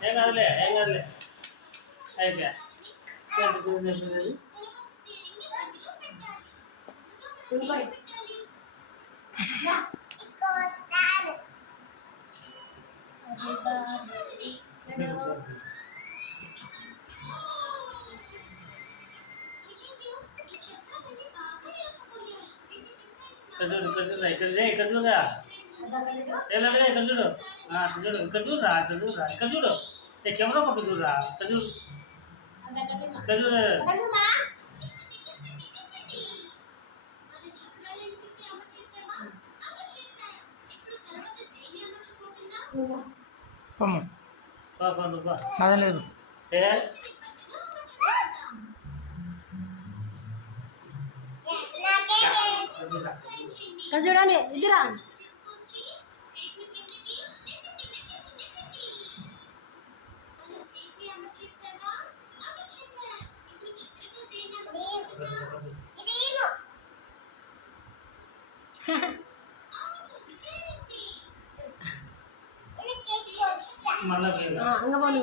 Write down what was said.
ఏం కాదులే అయిపోయా ఇక్కడ చూడరా ఇక్కడ చూడు ఇక్కడ చూడరా ఇక్కడ చూడు కెమెరా పక్క చూడరా ఇక్కడ చూడు ఇక్కడ చూడు అదే లేదు చూడండి ఇద్దరా మళ్ళీ